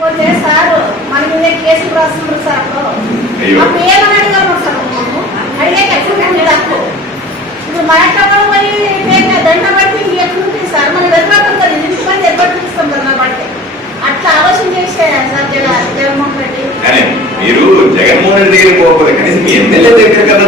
పోతే సార్ మన మీద కేసులు రాస్తున్నారు సార్. అప్పుడు అయ్యో. అప్పుడు ఏమని అడగలను సార్? మనము అడిగాక ఎట్లుంటుంది తప్పు ఇప్పుడు మా ఇంట్లో వాళ్ళు పోయి మేము దండ బట్టి ఇంక ఎట్లుంటుంది సార్ మనం ఎదురుపడతాం కదా ఇంటి మంది ఎదురుపడిస్తాం కదా నా బట్టి అట్లా ఆలోచన చేసే సార్ జగన్ జగన్మోహన్ రెడ్డి. మీరు జగన్మోహన్ రెడ్డి దగ్గర పోకపోతే కనీసం ఎమ్మెల్యే దగ్గర కదా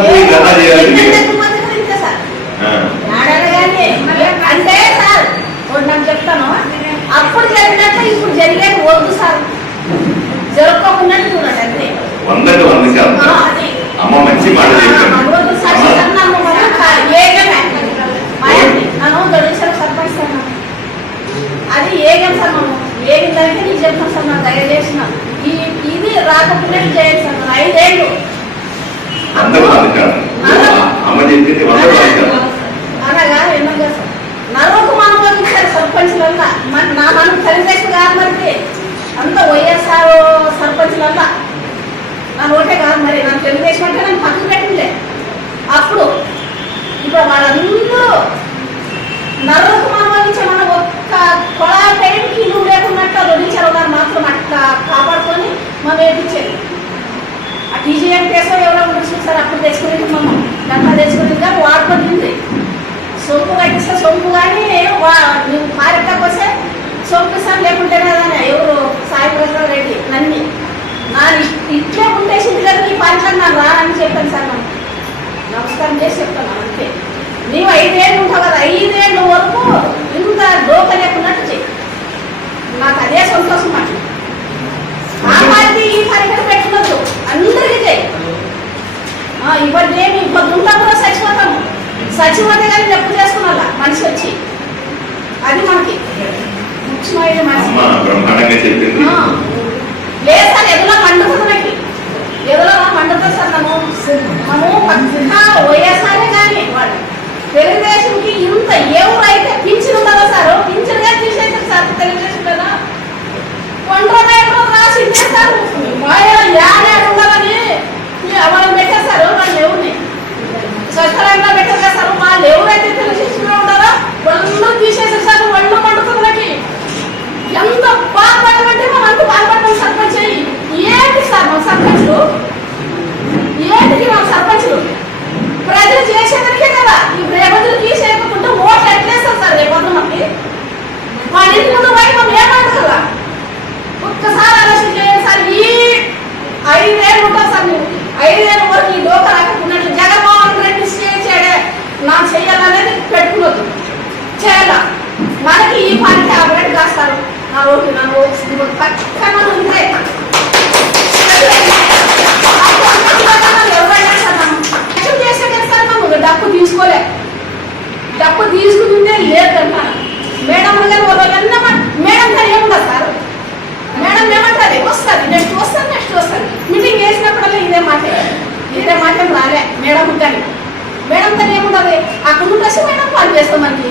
అది దానికి నీకు చెప్తాను దయచేసిన ఈ ఇది రాకపోతే ఐదేళ్ళు అనగా ఇచ్చారు సర్పంచ్లల్లా నా మనం కాదు మరి. అంత వైఎస్ఆర్ సర్పంచ్లల్లా నా ఓటే కాదు మరి. నాకు తెలుగుదేశం అంటే నన్ను పక్కన పెట్టిందే అప్పుడు ఇప్పుడు వాళ్ళందరూ నలుగురు మనవాళ్ళు ఇచ్చే మన ఒక్క కొడా టైంకి నువ్వు లేకున్నట్టు రొడించారు ఉన్నారు మాత్రం అట్లా కాపాడుకొని మనం వేపించేది ఆ టీజీఎం కేసు ఎవరో ఉంటుంది సార్ అప్పుడు తెచ్చుకునేది మమ్మ. గంట తెచ్చుకునేది కానీ వాడుకుంటుంది సొంపు కట్టిస్తే సొంపు కానీ వా నువ్వు పారెక్కకు వస్తే సొంపు సార్ లేకుంటేనే కదా ఎవరు సాయి ప్రసాద్ రెడ్డి నన్ని. నా ఇట్లే ఉండేసింది కదా నీ పార్టీలో నాకు రానని చెప్పాను సార్ మనం నమస్కారం చేసి చెప్తాను అంతే. నీవు ఐదేళ్ళు ఉంటావు కదా ఐదేళ్ళు వరకు బ్రహ్మాండంగా చెప్పింది. లేదు సార్ ఎదులో మండుతుంది నాకు ఎదులో మండుతుంది సార్ మనము మనము వైఎస్ఆర్ కానీ వాడు తెలుగుదేశంకి ఇంత ఎవరైతే పింఛన్ ఉంటుందో సార్ పింఛన్ కానీ తీసేది సార్ తెలుగుదేశం కదా కొండ్రమేటలో రాసి ఇచ్చేస్తారు మాయా యానే ఉండాలని వాళ్ళు పెట్టేస్తారు వాళ్ళు ఎవరిని స్వచ్ఛరంగా పెట్టేస్తారు వాళ్ళు ఎవరైతే తెలుగుదేశంలో ఉంటారో వాళ్ళు తీసేసేసారు వాళ్ళు మండుతుంది ఎంత బాధపడమంటే మనం అంత బాధపడడం సర్పంచ్ అయ్యి ఏంటి సార్ మన సర్పంచ్లు ఏంటికి మన సర్పంచ్లు ప్రజలు చేసేదానికే కదా ఈ రేపొద్దులు తీసేయకుండా ఓట్లు ఎట్లేస్తారు సార్ రేపొద్దు మనకి మన ఇంటి ముందు బయట మనం ఏమంటారు కదా ఒక్కసారి ఆలోచన చేయండి సార్ ఈ ఐదేళ్ళు ఉంటాం సార్ ನೀವು ఐదేళ్ళ వరకు ఈ డోక రాకపోయినట్లు జగన్మోహన్ రెడ్డి చేయడే నా చెయ్యాలనేది పెట్టుకున్నది చేయాల? మనకి ఈ పార్టీ అభివృద్ధి కాస్తారు. నా ఓటు నా ఓటు పక్కన ఉంటే. ఎవరైనా సార్ చేస్తే డబ్బు తీసుకోలే. డబ్బు తీసుకుంటే లేదంట మేడం గారు ఒక రోజన్నా మేడం గారు ఏముండదు సార్ మేడం ఏమంటారు వస్తుంది నెక్స్ట్ వస్తుంది నెక్స్ట్ వస్తుంది మీటింగ్ వేసినప్పుడల్లా ఇదే మాట ఇదే రాలే. మేడం కానీ మేడం తను ఏముండదు అక్కడ నుండి మేడం పని చేస్తాం మనకి.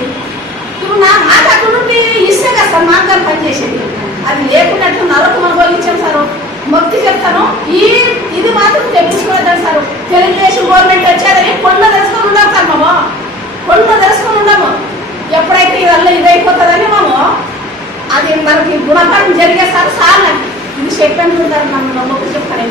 ఇప్పుడు నా మాట అక్కడ నుండి ఇస్తే కదా సార్ మాకు కానీ పని చేసేది అది లేకున్నట్లు నరకు అనుభవించాం సార్. మొక్కి చెప్తాను ఈ ఇది మాత్రం తెప్పించుకోవద్దని సార్. తెలుగుదేశం గవర్నమెంట్ వచ్చేదని కొండ తెలుసుకొని ఉన్నాం సార్ మామ. కొండ తెలుసుకొని ఉన్నాము ఎప్పుడైతే ఇదల్లా ఇదైపోతుందని మేము అది మనకి గుణపాఠం జరిగే సార్ నాకు ఇది చెప్పాను నన్ను నమ్మకం చెప్తాను